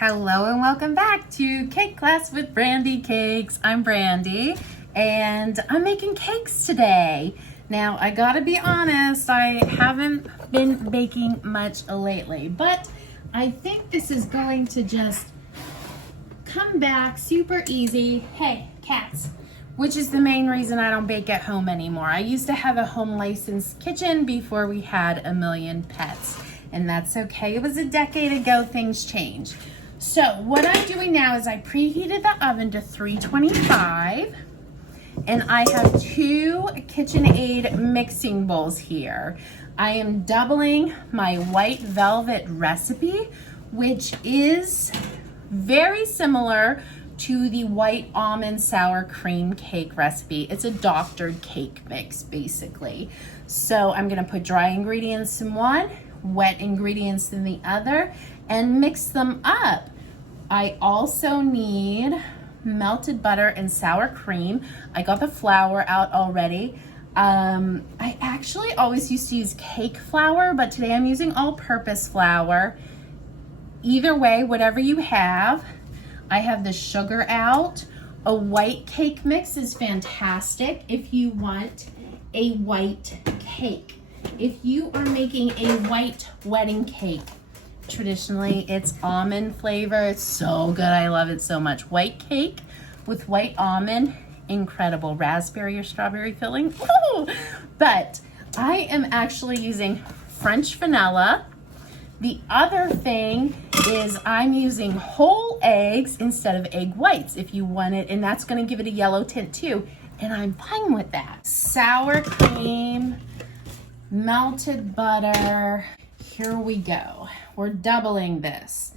Hello and welcome back to Cake Class with Brandy Cakes. I'm Brandy and I'm making cakes today. Now I gotta be honest, I haven't been baking much lately, but I think this is going to just come back super easy. Hey, cats. Which is the main reason I don't bake at home anymore. I used to have a home licensed kitchen before we had a million pets. And that's okay. It was a decade ago, things changed. So what I'm doing now is I preheated the oven to 325 and I have two KitchenAid mixing bowls here. I am doubling my white velvet recipe, which is very similar to the white almond sour cream cake recipe. It's a doctored cake mix, basically. So I'm gonna put dry ingredients in one, wet ingredients in the other, and mix them up. I also need melted butter and sour cream. I got the flour out already. I actually always used to use cake flour, but today I'm using all-purpose flour. Either way, whatever you have. I have the sugar out. A white cake mix is fantastic if you want a white cake. If you are making a white wedding cake, traditionally it's almond flavor. It's so good. I love it so much. White cake with white almond, incredible. Raspberry or strawberry filling. Ooh! But I am actually using French vanilla. The other thing is I'm using whole eggs instead of egg whites if you want it, and that's gonna give it a yellow tint too, and I'm fine with that. Sour cream, melted butter, here we go. We're doubling this.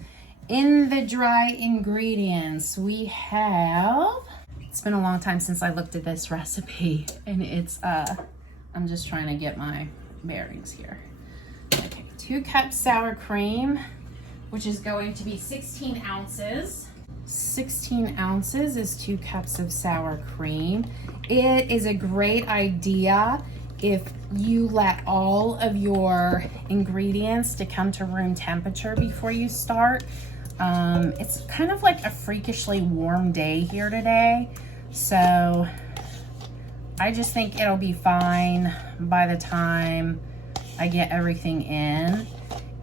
In the dry ingredients, we have, it's been a long time since I looked at this recipe, and it's, I'm just trying to get my bearings here. Okay, 2 cups sour cream, which is going to be 16 ounces. 16 ounces is 2 cups of sour cream. It is a great idea if you let all of your ingredients to come to room temperature before you start. It's kind of like a freakishly warm day here today, so I just think it'll be fine by the time I get everything in.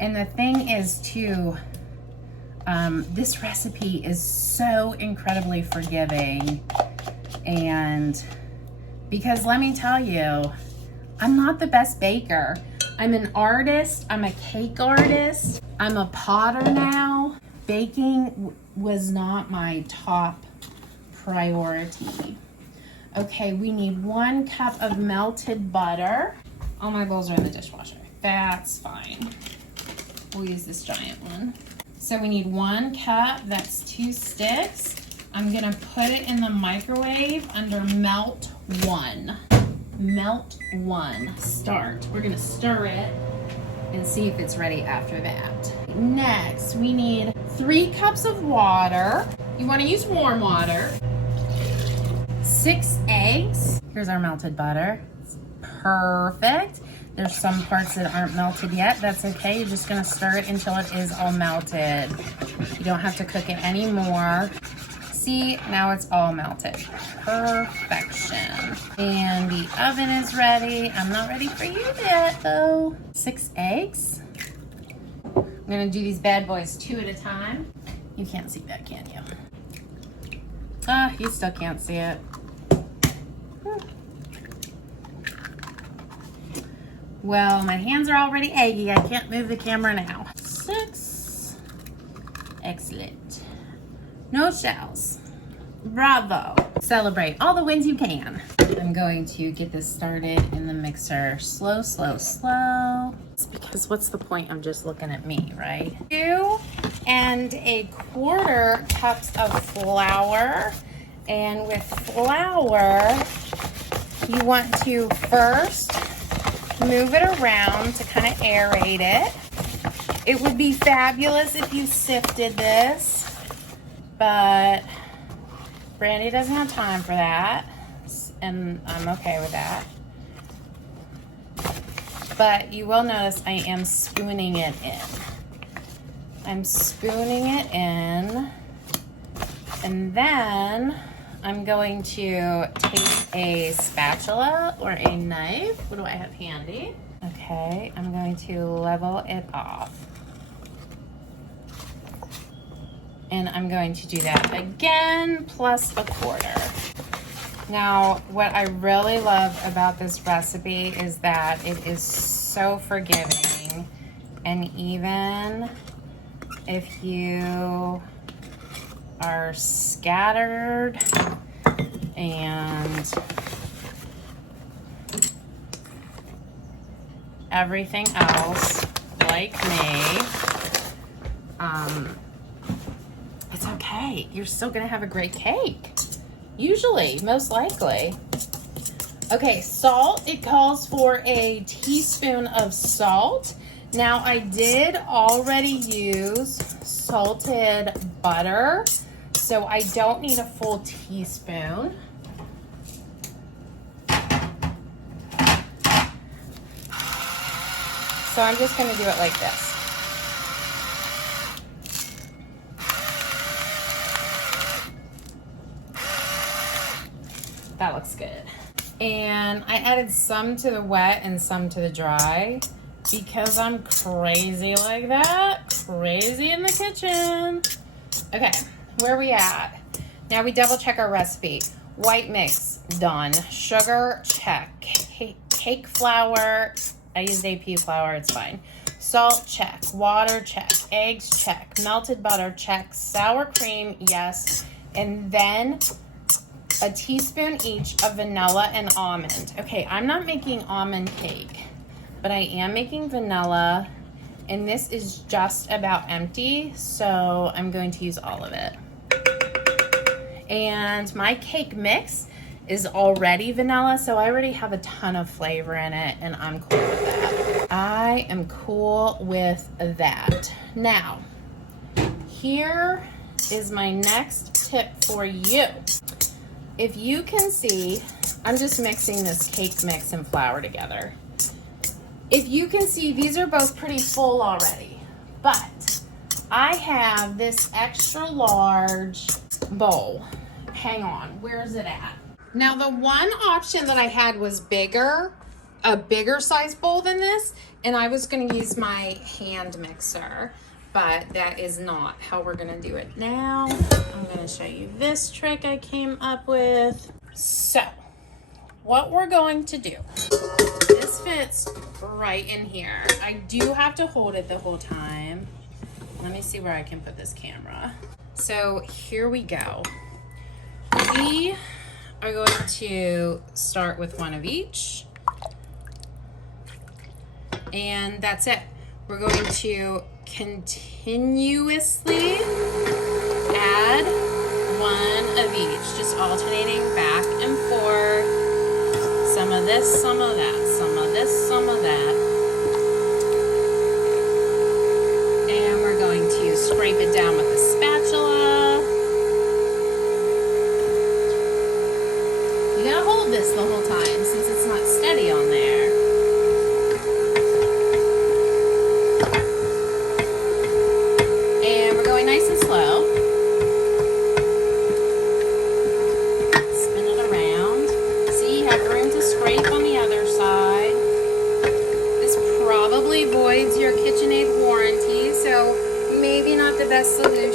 And the thing is too, this recipe is so incredibly forgiving, and because let me tell you, I'm not the best baker. I'm an artist, I'm a cake artist, I'm a potter now. Baking was not my top priority. Okay, we need 1 cup of melted butter. All my bowls are in the dishwasher. That's fine. We'll use this giant one. So we need 1 cup, that's 2 sticks. I'm gonna put it in the microwave under melt 1. Melt 1, start. We're gonna stir it and see if it's ready after that. Next, we need 3 cups of water. You wanna use warm water. 6 eggs. Here's our melted butter. It's perfect. There's some parts that aren't melted yet. That's okay. You're just gonna stir it until it is all melted. You don't have to cook it anymore. See, now it's all melted. Perfection. And the oven is ready. I'm not ready for you yet though. 6 eggs. I'm gonna do these bad boys 2 at a time. You can't see that, can you? Ah, you still can't see it. Well, my hands are already eggy. I can't move the camera now. 6. Excellent. No shells. Bravo. Celebrate all the wins you can. I'm going to get this started in the mixer. Slow, slow, slow. It's because what's the point? I'm just looking at me, right? 2 1/4 cups of flour. And with flour, you want to first move it around to kind of aerate it. It would be fabulous if you sifted this, but Brandy doesn't have time for that, and I'm okay with that. But you will notice I am spooning it in. I'm spooning it in, and then I'm going to take a spatula or a knife. What do I have handy? Okay, I'm going to level it off. And I'm going to do that again, plus a quarter. Now, what I really love about this recipe is that it is so forgiving, and even if you are scattered and everything else like me, it's okay. You're still gonna have a great cake. Usually, most likely. Okay, salt, it calls for a teaspoon of salt. Now, I did already use salted butter, so I don't need a full teaspoon. So I'm just gonna do it like this. That looks good. And I added some to the wet and some to the dry because I'm crazy like that. Crazy in the kitchen. Okay, where are we at? Now we double check our recipe. White mix, done. Sugar, check. Cake flour, I used AP flour, it's fine. Salt, check. Water, check. Eggs, check. Melted butter, check. Sour cream, yes. And then a teaspoon each of vanilla and almond. Okay, I'm not making almond cake, but I am making vanilla, and this is just about empty, so I'm going to use all of it. And my cake mix is already vanilla, so I already have a ton of flavor in it, and I'm cool with that. I am cool with that. Now, here is my next tip for you. If you can see, I'm just mixing this cake mix and flour together. If you can see, these are both pretty full already, but I have this extra large bowl. Hang on, where is it at? Now, the one option that I had was bigger, a bigger size bowl than this, and I was gonna use my hand mixer, but that is not how we're gonna do it now. I'm gonna show you this trick I came up with. So, what we're going to do, this fits right in here. I do have to hold it the whole time. Let me see where I can put this camera. So here we go. We are going to start with one of each. And that's it. We're going to continuously add one of each, just alternating back and forth. Some of this, some of that, some of this, some of that. And we're going to scrape it down with a spatula. You gotta hold this the whole time since it's not steady on there. And we're going nice and slow. Spin it around. See, you have room to scrape on the other side. This probably voids your KitchenAid warranty, so maybe not the best solution.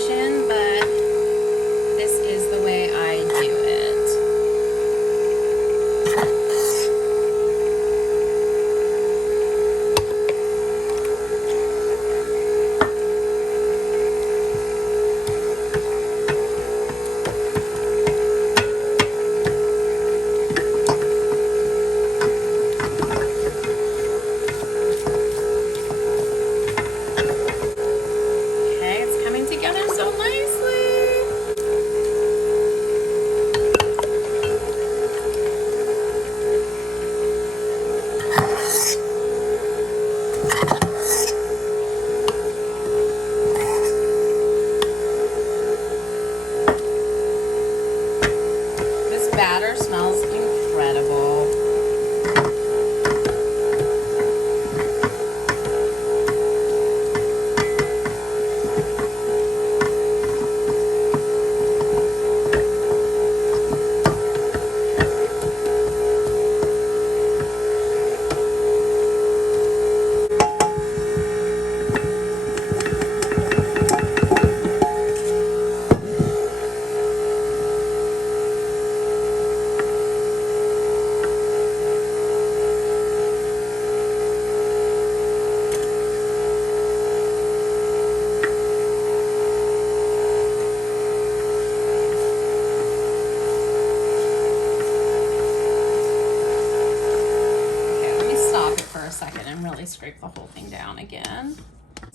whole thing down again.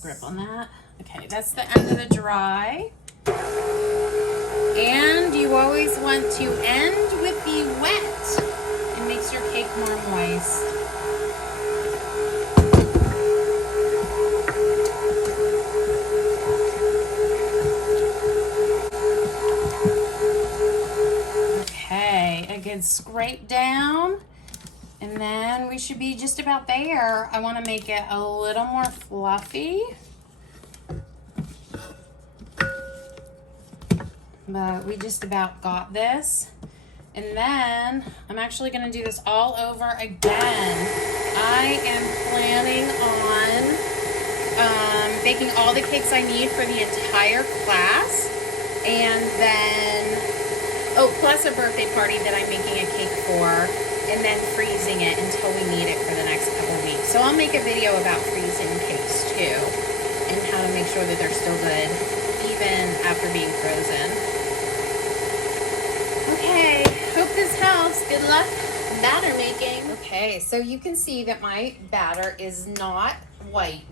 Grip on that. Okay, that's the end of the dry. And you always want to end with the wet. It makes your cake more moist. Okay, a good scrape down. And then we should be just about there. I want to make it a little more fluffy. But we just about got this. And then I'm actually going to do this all over again. I am planning on baking all the cakes I need for the entire class. And then, oh, plus a birthday party that I'm making a cake for. And then freezing it until we need it for the next couple of weeks. So I'll make a video about freezing cakes too, and how to make sure that they're still good even after being frozen. Okay, hope this helps. Good luck batter making. Okay, so you can see that my batter is not white,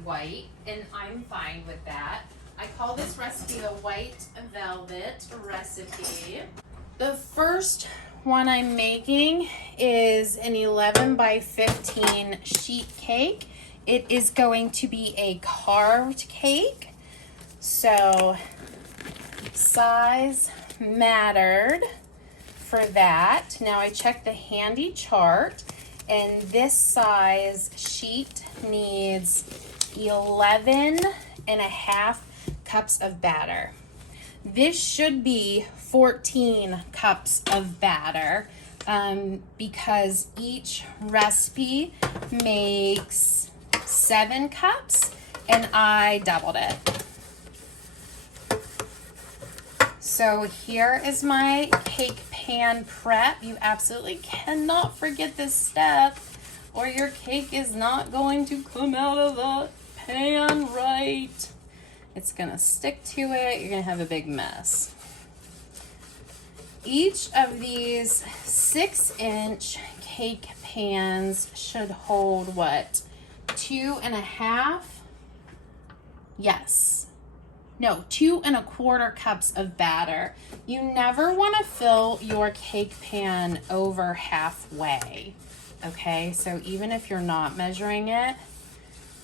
and I'm fine with that. I call this recipe the white velvet recipe. The first one I'm making is an 11 by 15 sheet cake. It is going to be a carved cake, so size mattered for that. Now I checked the handy chart, and this size sheet needs 11.5 cups of batter. This should be 14 cups of batter because each recipe makes 7 cups and I doubled it. So here is my cake pan prep. You absolutely cannot forget this step or your cake is not going to come out of the pan right. It's gonna stick to it. You're gonna have a big mess. Each of these 6-inch cake pans should hold what? 2.5? Yes. No, 2.25 cups of batter. You never wanna fill your cake pan over halfway. Okay, so even if you're not measuring it,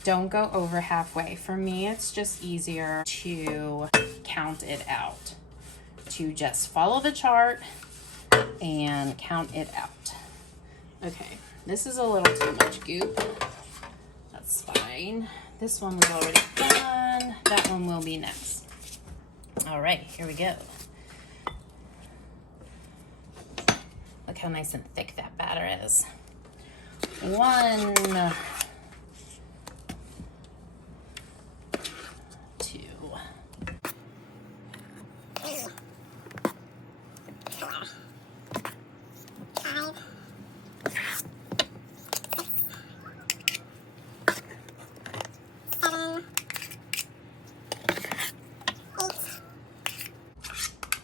don't go over halfway. For me, it's just easier to count it out, to just follow the chart and count it out. Okay, this is a little too much goop. That's fine. This one was already done. That one will be next. All right, here we go. Look how nice and thick that batter is. 1, 2.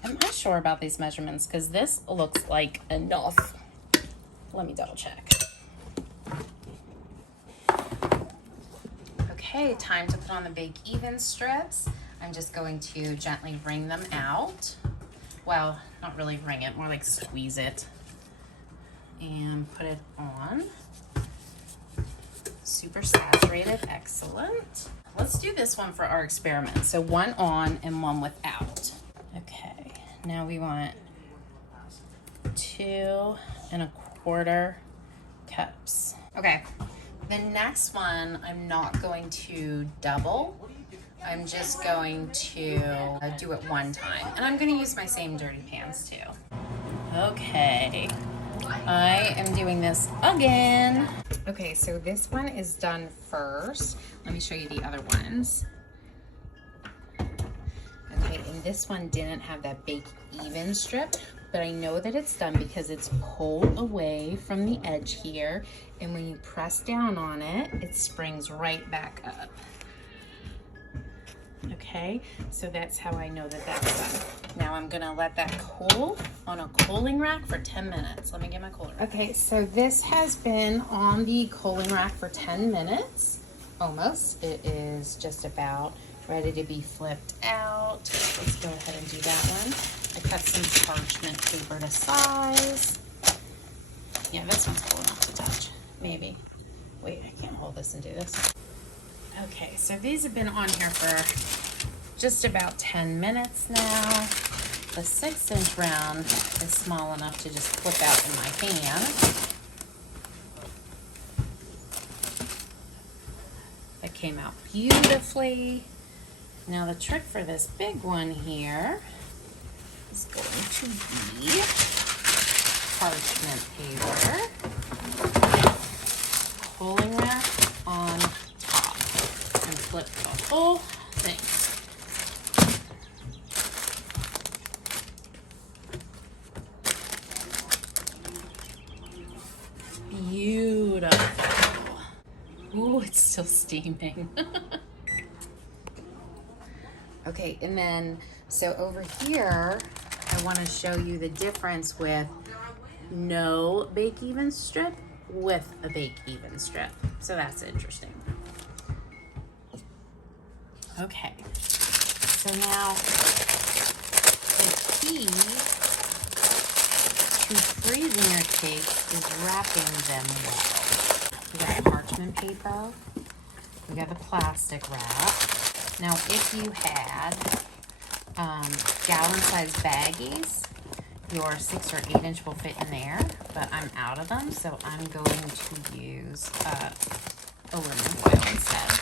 I'm not sure about these measurements because this looks like enough. Let me double check. Okay, time to put on the bake even strips. I'm just going to gently wring them out. Well, not really wring it, more like squeeze it. And put it on. Super saturated, excellent. Let's do this one for our experiment. So 1 on and 1 without. Okay, now we want 2.25 cups. Okay. The next one, I'm not going to double. I'm just going to do it one time. And I'm gonna use my same dirty pans too. Okay, I am doing this again. Okay, so this one is done first. Let me show you the other ones. Okay, and this one didn't have that bake even strip, but I know that it's done because it's pulled away from the edge here, and when you press down on it, it springs right back up. Okay, so that's how I know that that's done. Now I'm gonna let that cool on a cooling rack for 10 minutes. Let me get my cooler rack. Okay, so this has been on the cooling rack for 10 minutes. almost. It is just about ready to be flipped out. Let's go ahead and do that one. I cut some parchment paper to size. Yeah, this one's cool enough to touch. Maybe. Wait, I can't hold this and do this. Okay, so these have been on here for just about 10 minutes now. The 6-inch round is small enough to just flip out in my hand. That came out beautifully. Now the trick for this big one here is going to be parchment paper, pulling wrap on top, and flip the whole thing. Beautiful. Ooh, it's still steaming. Okay, and then, so over here, I want to show you the difference with no bake even strip with a bake even strip. So that's interesting. Okay, so now the key to freezing your cakes is wrapping them well. We got the parchment paper, we got the plastic wrap. Now, if you had gallon-sized baggies, your 6 or 8-inch will fit in there, but I'm out of them, so I'm going to use aluminum foil instead.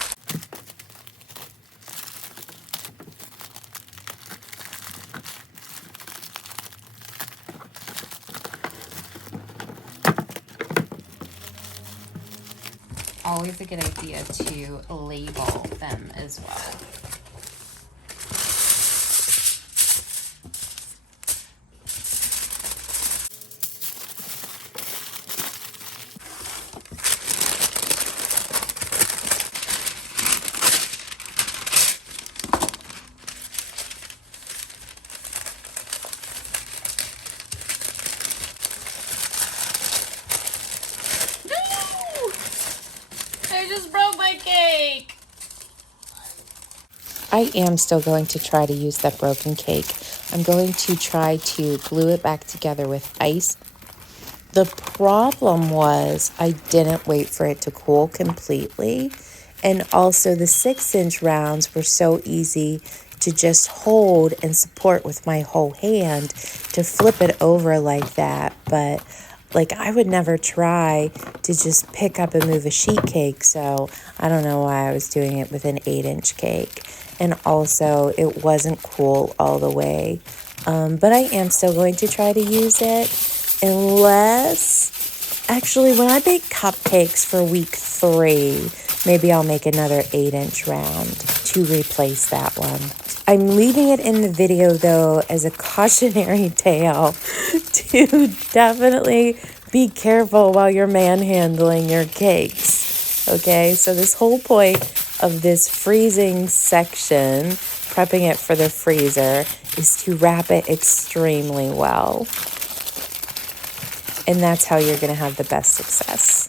Always a good idea to label them as well. I just broke my cake. I am still going to try to use that broken cake. I'm going to try to glue it back together with ice. The problem was I didn't wait for it to cool completely. And also the 6-inch rounds were so easy to just hold and support with my whole hand to flip it over like that. But like I would never try to just pick up and move a sheet cake, so I don't know why I was doing it with an 8-inch cake. And also it wasn't cool all the way, but I am still going to try to use it unless, actually when I bake cupcakes for week 3, maybe I'll make another 8-inch round to replace that one. I'm leaving it in the video though as a cautionary tale to definitely be careful while you're manhandling your cakes. Okay, so this whole point of this freezing section, prepping it for the freezer, is to wrap it extremely well. And that's how you're going to have the best success.